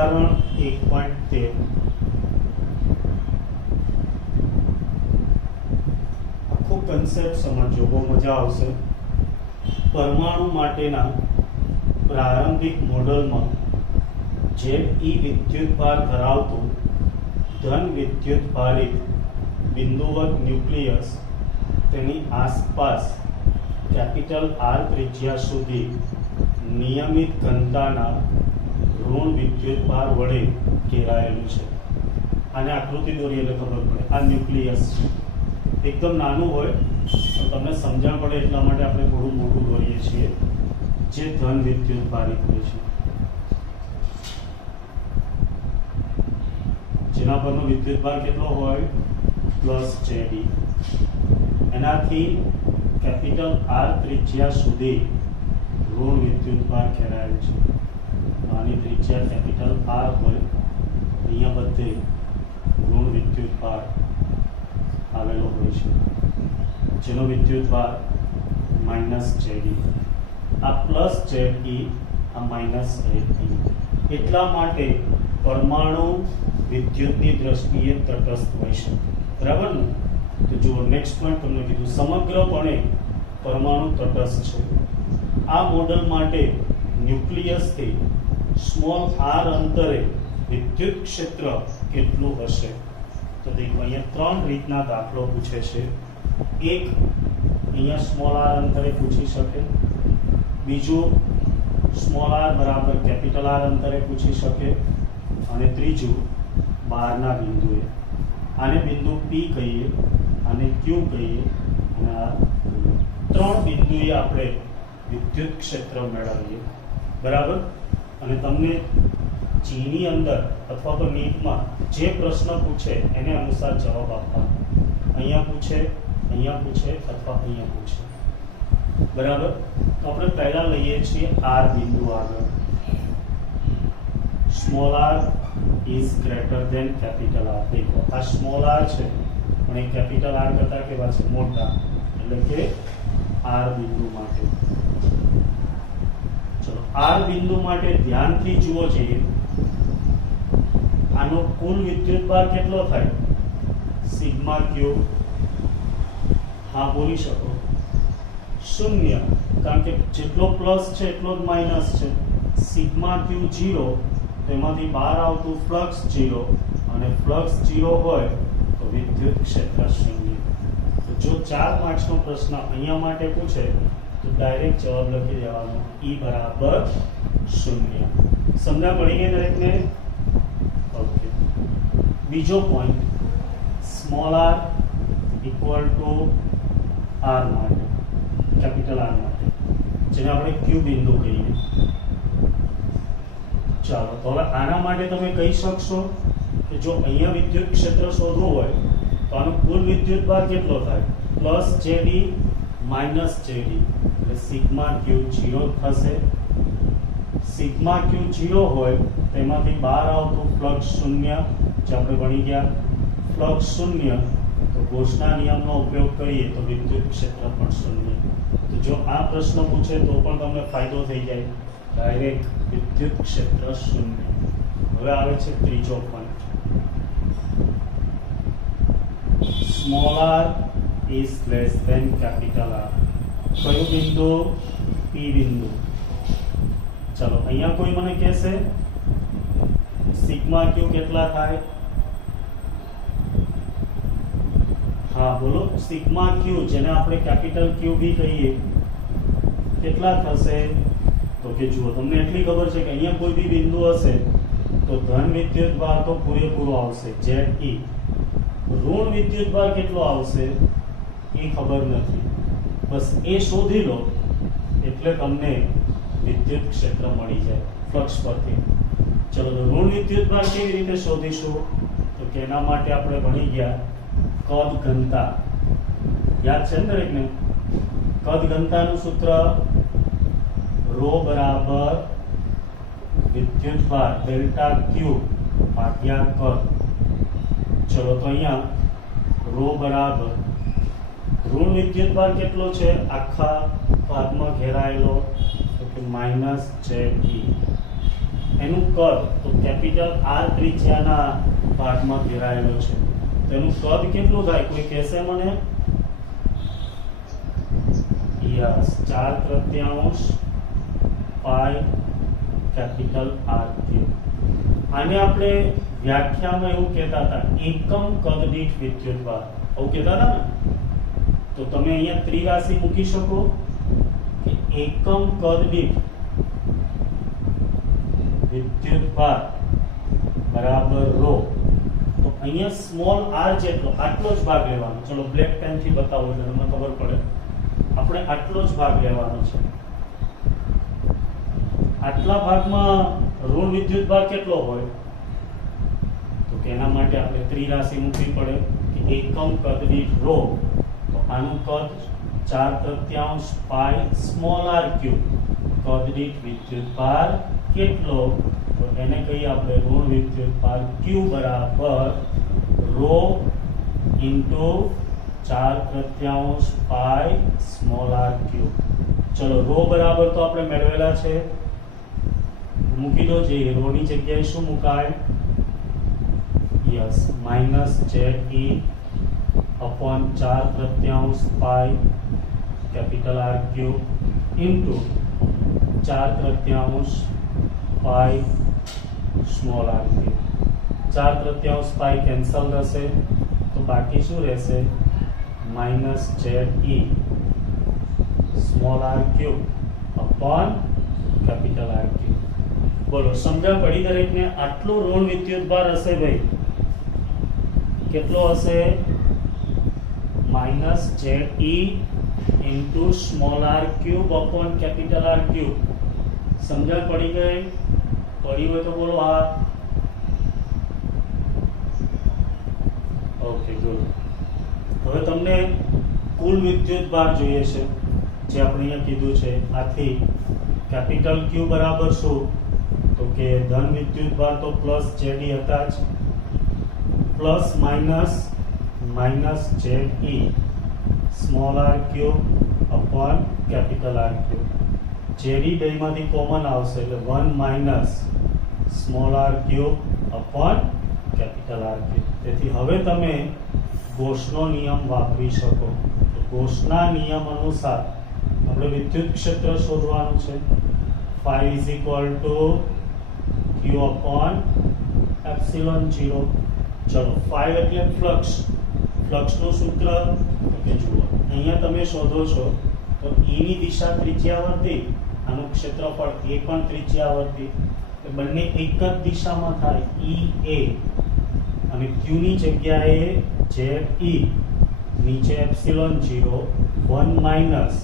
ઉદાહરણ 1.13 આખો કન્સેપ્ટ સમજો, બહુ મજા આવશે. પરમાણુ માટેના પ્રારંભિક મોડલમાં જે ઈ વિદ્યુતભાર ધરાવતું ધન વિદ્યુતભારિત બિંદુવત ન્યુક્લિયસ તેની આસપાસ કેપિટલ આર ત્રિજ્યા સુધી નિયમિત ઘનતાના ઋણ વિદ્યુતભાર વડે ઘેરાયેલું છે. આને આકૃતિ દોરી એટલે ખબર પડે. આ ન્યુક્લિયસ એકદમ નાનું હોય તો તમને સમજણ પડે એટલા માટે આપણે થોડું મોટું દોરીએ છીએ, જે ધન વિદ્યુતભારિત હોય છે, જેના પરનો વિદ્યુતભાર કેટલો હોય +Jd. એનાથી કેપિટલ આર ત્રિજ્યા સુધી ઋણ વિદ્યુતભાર ઘેરાયેલ છે. આની ત્રિજ્યા કેપિટલ આર હોય, અહીંયા બધે ઋણ વિદ્યુતભાર આવેલો હોય છે, જેનો વિદ્યુતભાર -Jd. આ +Ze, આ -Ze. એટલા માટે પરમાણુ વિદ્યુતની દ્રષ્ટિએ તટસ્થ હોય છે. બરાબર ને? તો જુઓ, નેક્સ્ટ પોઈન્ટ તમને કીધું સમગ્રપણે પરમાણુ તટસ્થ છે. આ મોડલ માટે ન્યુક્લિયસથી સ્મોલ r અંતરે વિદ્યુત ક્ષેત્ર કેટલું હશે? તો દેખો, અહીંયા 3 રીતના દાખલો પૂછે છે. એક અહીંયા સ્મોલ r અંતરે પૂછી શકે, બીજું સ્મોલ r બરાબર કેપિટલ R અંતરે પૂછી શકે, અને ત્રીજું બહારના બિંદુએ. આને બિંદુ P કહીએ, આને Q કહીએ, અને આ 3 બિંદુએ આપણે વિદ્યુત ક્ષેત્ર મેળવીએ. બરાબર? અને તમને જીની અંદર અથવા તો નીટમાં જે પ્રશ્ન પૂછે એને અનુસાર જવાબ આપવાનો. અહીંયા પૂછે, અહીંયા પૂછે અથવા અહીંયા પૂછે. બરાબર? તો આપણે પહેલા લઈએ છીએ R બિંદુ આગળ. Small r is greater than capital R. દેખો, આ સ્મોલ r છે પણ એ કેપિટલ R કરતા કેવા છે? મોટા. એટલે કે R બિંદુ માટે. ચલો, R બિંદુ માટે ધ્યાનથી જુઓ જોઈએ. આનો કુલ વિદ્યુતભાર કેટલો થાય? સિગ્મા ક્યુ. હા, બોલી શકો. 0, કારણ કે જેટલો પ્લસ છે એટલો જ માઇનસ છે. સિગ્મા ક્યુ 0, તેમાંથી બહાર આવતું ફ્લક્સ 0, અને ફ્લક્સ 0 હોય તો વિદ્યુત ક્ષેત્ર 0. તો જો 4 માર્ક્સનો પ્રશ્ન અહીંયા માટે પૂછે તો ડાયરેક્ટ જવાબ લખી દેવાનો, E બરાબર 0. સમજણ પડી ગઈ દરેકને? ઓકે. બીજો point, small r equal to r માટે, કેપિટલ R માટે, જેને આપણે Q બિંદુ કહીએ. ચાલો, તો હવે આના માટે તમે કહી શકશો કે જો અહીંયા વિદ્યુત ક્ષેત્ર શોધવું હોય તો આનો કુલ વિદ્યુતભાર કેટલો થાય? +Jd -Jd. એટલે સિગ્મા Q 0 થશે. સિગ્મા Q 0 હોય તેમાંથી બહાર આવતું ફ્લક્સ 0, જે આપણે ભણી ગયા. ફ્લક્સ 0 તો ગોસના નિયમનો ઉપયોગ કરીએ તો વિદ્યુત ક્ષેત્ર પણ 0. તો જો આ પ્રશ્ન પૂછે તો પણ તમને ફાયદો થઈ જાય, ડાયરેક્ટ વિદ્યુત ક્ષેત્ર 0. હવે આવે છે ત્રીજો point, small r is less than capital R. કયું બિંદુ? P બિંદુ. ચલો, અહીંયા કોઈ મને કહેશે સિગ્મા ક્યુ કેટલા થાય? હા, બોલો. સિગ્મા ક્યુ, જેને આપણે કેપિટલ Q બી કહીએ, કેટલા થશે? તો કે જુઓ, તમને એટલી ખબર છે કે અહીંયા કોઈ બી બિંદુ હશે તો ધન વિદ્યુતભાર તો પૂરેપૂરો આવશે, Ze. ઋણ વિદ્યુતભાર કેટલો આવશે એ ખબર નથી, બસ એ શોધી લો એટલે તમને વિદ્યુત ક્ષેત્ર મળી જાય ફ્લક્સ પરથી. ચલો, તો ઋણ વિદ્યુતભાર કેવી રીતે શોધીશું? તો કે એના માટે આપણે ભણી ગયા કદ ઘનતા. યાદ છે ને દરેકને? કદ ઘનતાનું સૂત્ર ρ બરાબર વિદ્યુતભાર ડેલ્ટા ક્યુ ભાગ્યા કદ. ચલો, તો અહીંયા ρ બરાબર ઋણ વિદ્યુતભાર કેટલો છે આખા ભાગમાં ઘેરાયેલો? તો કે -Ze. એનું કદ તો કેપિટલ R ત્રિજ્યાના ભાગમાં ઘેરાયેલો છે, તો એનું કદ કેટલું થાય કોઈ કહેશે મને? Yes, 4/3 pi capital R cube. આને આપણે વ્યાખ્યામાં એવું કહેતા હતા એકમ કદ દીઠ વિદ્યુતભાર, એવું કહેતા હતા ને. તો તમે અહીંયા ત્રિરાશિ મૂકી શકો કે એકમ કદ દીઠ વિદ્યુતભાર બરાબર રો. તો અહીંયા સ્મોલ r જેટલો આટલો જ ભાગ લેવાનો. ચલો બ્લેક પેન થી બતાવો એટલે તમને ખબર પડે. આપણે આટલો જ ભાગ લેવાનો છે. આટલા ભાગમાં ઋણ વિદ્યુતભાર કેટલો હોય? તો કે એના માટે આપણે ત્રિરાશિ મૂકવી પડે કે એકમ કદ દીઠ રો. તો આનું કદ 4/3 પાઈ સ્મોલ r ક્યુબ. કદ દીઠ વિદ્યુતભાર કેટલો? તો એને કહીએ આપણે ઋણ વિદ્યુતભાર Q બરાબર row into 4/3 pi small r cube. ચલો રો બરાબર તો આપણે મેળવેલા છે, મૂકી દો. જે રો ની જગ્યાએ શું મુકાય? Yes, -ze upon 4/3 pi capital R cube into 4/3 pi small r cube. 4/3 pi cancel થશે તો બાકી શું રહેશે? -ze small r cube upon capital R cube. બોલો સમજણ પડી દરેકને? આટલો ઋણ વિદ્યુતભાર હશે ભાઈ, કેટલો હશે? -ze into small r cube upon capital R cube. સમજણ પડી ગઈ? પડી હોય તો બોલો હા. Okay good. હવે તમને કુલ વિદ્યુતભાર જોઈએ છે, જે આપણે અહીંયા કીધું છે. આથી કેપિટલ Q બરાબર શું? તો કે ધન વિદ્યુતભાર તો પ્લસ ZE હતા જ, plus minus ZE small r cube upon capital R cube. ZE બેમાંથી કોમન આવશે એટલે 1 minus small r cube upon capital R cube. તેથી હવે તમે ગોસનો નિયમ વાપરી શકો. તો ગોસના નિયમ અનુસાર આપણે વિદ્યુત ક્ષેત્ર શોધવાનું છે. phi is equal to q upon epsilon 0. ચલો phi એટલે ફ્લક્સ. ફ્લક્સનું સૂત્ર કે જુઓ અહીંયા તમે શોધો છો તો E ની દિશા ત્રિજ્યાવર્તી, આનું ક્ષેત્રફળ એ પણ ત્રિજ્યાવર્તી, એ બંને એક જ દિશામાં થાય EA. અને q ની જગ્યાએ ZE, નીચે epsilon 0 1 minus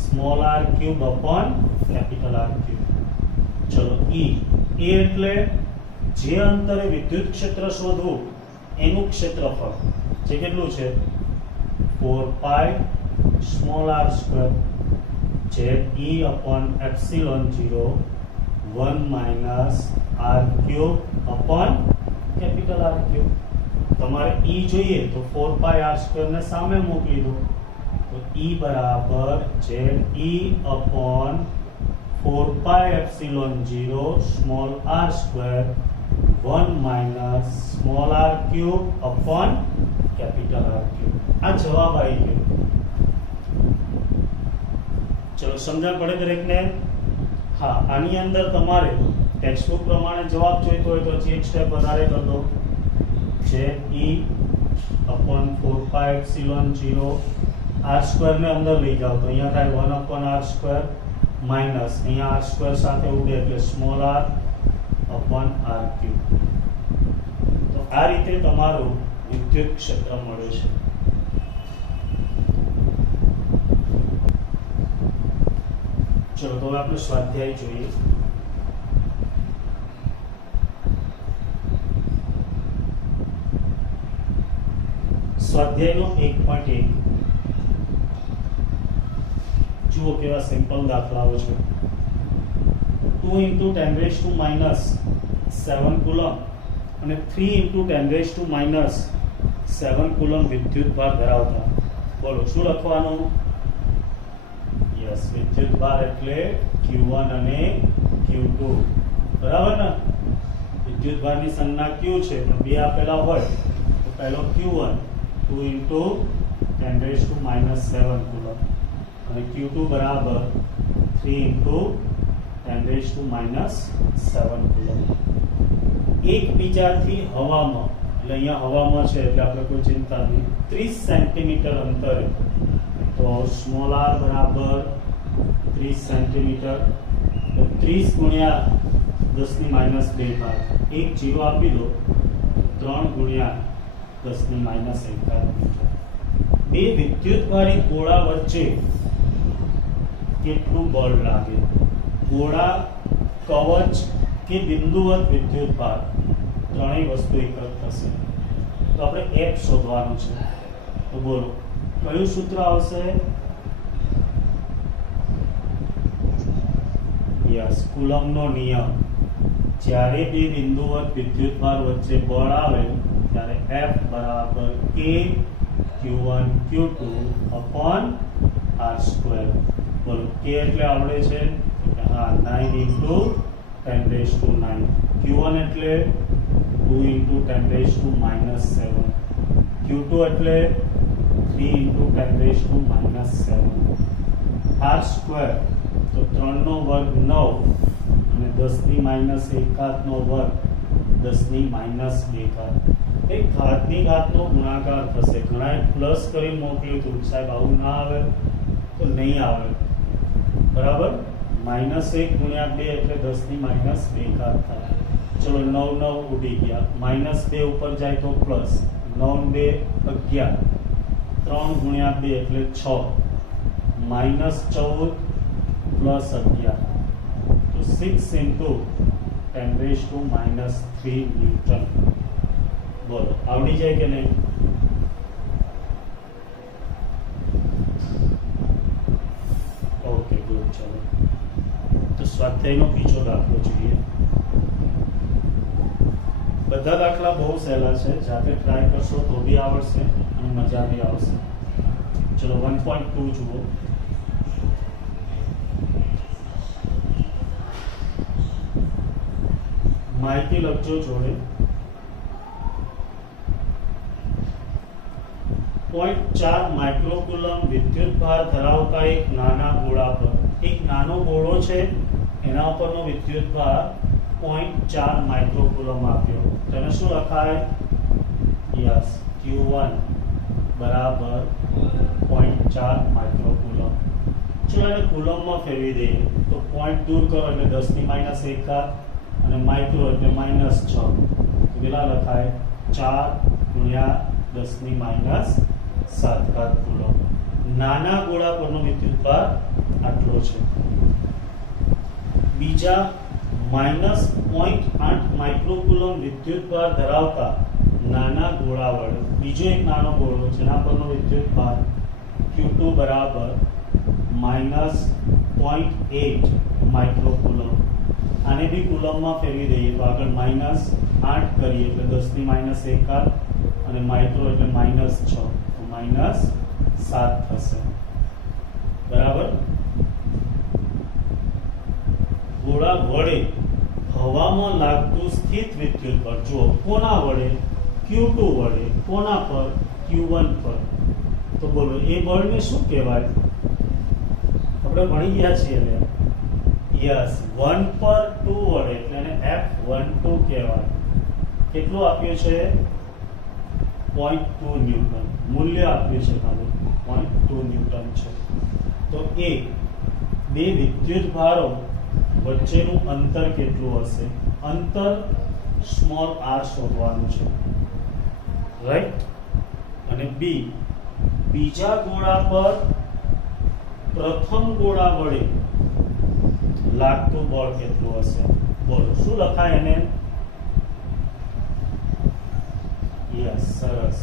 small r cube upon capital R cube. ચલો E એટલે જે અંતરે વિદ્યુત ક્ષેત્ર શોધવું એનું ક્ષેત્રફળ, જે કેટલું છે? 4 pi small r square ZE upon epsilon 0 1 minus r cube upon capital R cube. તમારે E જોઈએ તો 4 પાઈ r સ્ક્વેર ને સામે મોકલી દો તો E બરાબર ZE અપોન 4 પાઈ epsilon 0 small r square 1 minus small r cube upon capital R cube. આ જવાબ આવી ગયો. ચલો સમજણ પડે દરેકને? હા, આની અંદર તમારે ટેક્સ્ટબુક પ્રમાણે જવાબ જોઈતો હોય તો એક સ્ટેપ વધારે કરી દો. ZE upon 4 pi epsilon 0 r square ને અંદર લઈ જાઓ તો અહીંયા થાય 1 upon r સ્ક્વેર માઇનસ અહીંયા r સ્ક્વેર સાથે ઉડે એટલે small r upon r cube. તો આ રીતે તમારું વિદ્યુત ક્ષેત્ર મળે છે. ચલો તો હવે આપણે સ્વાધ્યાય જોઈએ. સ્વાધ્યાયનો 1.1 જુઓ કેવા સિમ્પલ દાખલાઓ છે. 2 into 10 raised to minus 7 coulomb અને 3 into 10 raised to minus 7 coulomb વિદ્યુતભાર ધરાવતા. બોલો શું લખવાનું? યસ, વિદ્યુતભાર એટલે Q1 અને Q2. બરાબર ને? વિદ્યુતભારની સંજ્ઞા Q છે પણ બે આપેલા હોય તો પહેલો Q1 2 into 10 to -7 કુલમ અને Q2 બરાબર 3 into 10 to -7 કુલમ. એકબીજાથી હવામાં, એટલે અહીંયા હવામાં છે એટલે આપણે કોઈ ચિંતા નહીં, 30 સેન્ટીમીટર અંતરે, તો સ્મોલ r બરાબર 30 સેન્ટીમીટર, તો 30 ગુણ્યા 10 ની -2 ઘાત, એક જીરો આપી દો, 3 ગુણ્યા 10 ની -1 ઘાત મીટર. બે વિદ્યુતભારી ગોળા વચ્ચે કેટલું બળ લાગે? ગોળા, કવચ કે બિંદુવત વિદ્યુતભાર, ત્રણેય વસ્તુ એક જ થશે. તો આપણે F શોધવાનું છે. તો બોલો કયું સૂત્ર આવશે? યસ, કુલમનો નિયમ. જ્યારે બે બિંદુવત વિદ્યુતભાર વચ્ચે બળ આવે ત્યારે F બરાબર K Q1 Q2 upon R². બોલો K એટલે આવડે છે? હા, 9 into 10 to 9. Q1 એટલે 2 into 10 to -7. Q2 એટલે 3 into 10 to -7. R², તો 3 નો વર્ગ 9 અને 10 ની -1 ઘાત નો વર્ગ 10 ની -2 ઘાત. એ ઘાતની ઘાતનો ગુણાકાર થશે. ઘણાએ પ્લસ કરી મોકલ્યું હતું, સાહેબ આવું ના આવે તો નહીં આવે, બરાબર? -1 ગુણ્યા 2 એટલે 10 ની -2 ઘાત થાય. ચલો 9 9 ઉડી ગયા, -2 ઉપર જાય તો પ્લસ, 9 2 11, 3 ગુણ્યા 2 એટલે 6, -14 પ્લસ 11, તો 6 into 10 to -3 ન્યૂટન. બોલો આવડી જાય કે નહીં? Okay good. ચલો તો સ્વાધ્યાયનો બીજો દાખલો જોઈએ. બધા દાખલા બહુ સહેલા છે, જાતે ટ્રાય કરશો તો બી આવડશે અને મજા બી આવશે. ચલો 1.2 જુઓ. માહિતી લખજો જોડે. 0.4 માઇક્રોકુલમ વિદ્યુતભાર ધરાવતા એક નાના ગોળા પર, એક નાનો ગોળો છે એના ઉપરનો વિદ્યુતભાર 0.4 માઇક્રોકુલમ આપ્યો. તેને શું લખાય? યસ, Q1 બરાબર 0.4 માઇક્રોકુલમ. ચલો એને કુલમમાં ફેરવી દઈએ તો પોઈન્ટ દૂર કરો એટલે 10 ની -1 ઘાત અને માઇક્રો એટલે -6, તો કેટલા લખાય? 4 ગુણ્યા 10 ની -7 ઘાત કુલમ. નાના ગોળા પરનો વિદ્યુતભાર આટલો છે. બીજા -0.8 માઇક્રોકુલમ વિદ્યુતભાર ધરાવતા નાના ગોળા વડે બીજો એક નાનો ગોળો જેના પરનો વિદ્યુતભાર Q2 બરાબર -0.8 માઇક્રોકુલમ. આને બી કુલમમાં ફેરવી દઈએ તો આગળ -8 કરીએ એટલે 10 ની -1 ઘાત અને માઇક્રો એટલે -6, તો -7 થશે, બરાબર? ગોળા વડે હવામાં લાગતું સ્થિત વિદ્યુતબળ જો કોના વડે? Q2 વડે. કોના પર? Q1 પર. તો બોલો એ બળને શું કહેવાય? આપણે ભણી ગયા છીએ ને. યસ, 1 પર 2 વડે એટલે એને F12 કહેવાય. કેટલું આપ્યું છે? 0.2 ન્યૂટન. મૂલ્ય આપ્યું છે ખાલી 0.2 ન્યૂટન છે. તો એ બે વિદ્યુતભારો વચ્ચેનું અંતર કેટલું હશે? અંતર સ્મોલ r શોધવાનું છે, રાઈટ? અને બી બીજા ગોળા પર પ્રથમ ગોળા વડે લાગતું બળ કેટલું હશે? બોલો શું લખાય એને? યસ, સરસ.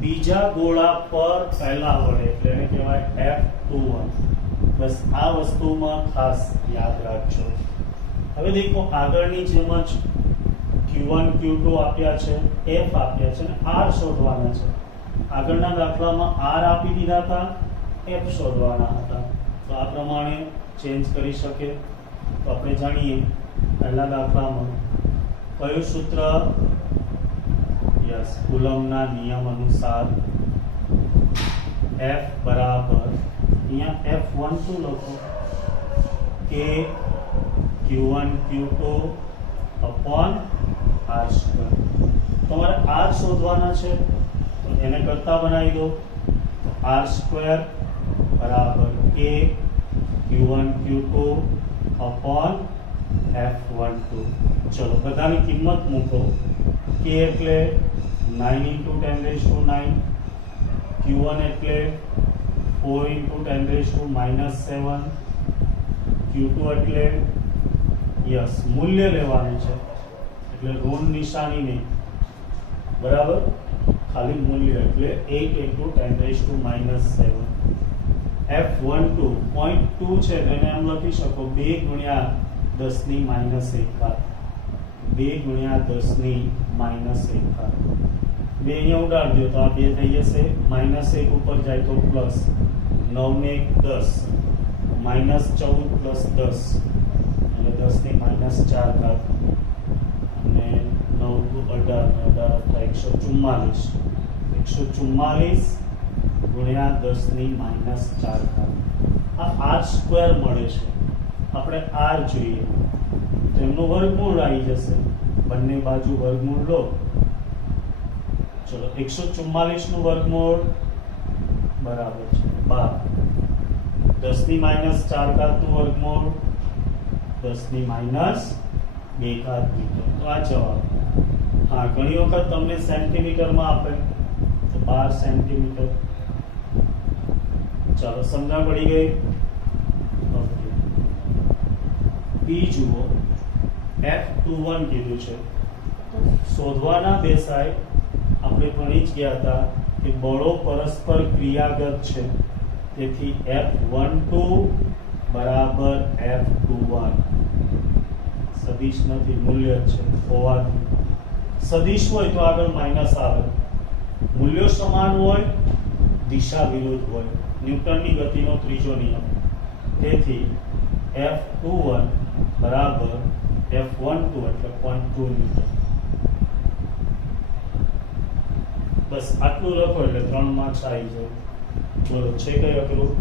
બીજા ગોળા પર પહેલા વડે એટલે એને કહેવાય F21. બસ આ વસ્તુમાં ખાસ યાદ રાખજો. હવે દેખો આગળની જેમ જ Q1 Q2 આપ્યા છે, F આપ્યા છે અને R શોધવાના છે. આગળના દાખલામાં R આપી દીધા હતા, F શોધવાના હતા. તો આ પ્રમાણે ચેન્જ કરી શકે. તો આપણે જાણીએ પહેલા દાખલામાં કયું સૂત્ર? યસ, કુલમના નિયમ અનુસાર F બરાબર અહીંયા F12 લખો કે Q1 Q2 upon R². તમારે R શોધવાના છે તો એને કરતા બનાવી દો. R² બરાબર K Q1 Q2 upon F12. ચલો બધાની કિંમત મૂકો. K એટલે 9 × 10⁻⁹, Q1 એટલે 4 × 10⁻⁻7, Q2 એટલે યસ મૂલ્ય લેવાનું છે એટલે ઋણ નિશાની નહીં, બરાબર, ખાલી મૂલ્ય એટલે 8 × 10⁻⁷. F12 0.2 છે તેને એમ લખી શકો 2 × 10⁻⁻1 2 × 10⁻⁻1 બે અહીંયા ઉડાડી દો તો આ 2 થઈ જશે, -1 ઉપર જાય તો પ્લસ, 9 ને 10 -14 + 10 એટલે 10⁻⁴ અને 9 × 18 થાય 144 × 10⁻⁴. આ R² મળે છે. આપણે R જોઈએ તો એમનું વર્ગમૂળ આવી જશે, બંને બાજુ વર્ગમૂળ લો. ચલો 144 નું વર્ગમૂળ બરાબર છે 12, 10⁻⁴ નું વર્ગમૂળ 10⁻2 મીટર. તો આ જવાબ. હા, ઘણી વખત તમને સેન્ટીમીટરમાં આપે તો 12 સેન્ટીમીટર. ચાલો સમજણ પડી ગઈ. ઓકે, બી જુઓ, F21 કીધું છે. શોધવાના બે સાહેબ આપણે ભણી જ ગયા હતા કે બળો પરસ્પર ક્રિયાગત છે, તેથી F12 બરાબર F21. સદિશ નથી, મૂલ્ય છે હોવાથી. સદિશ હોય તો આગળ માઇનસ આવે, મૂલ્યો સમાન હોય, દિશા વિરુદ્ધ હોય. ન્યૂટનની ગતિનો ત્રીજો નિયમ. તેથી F21 બરાબર F12 એટલે 0.2 ન્યૂટન. બસ આટલું લખો એટલે 3 માર્ક્સ આવી જાય. બોલો, છે કઈ અઘરું?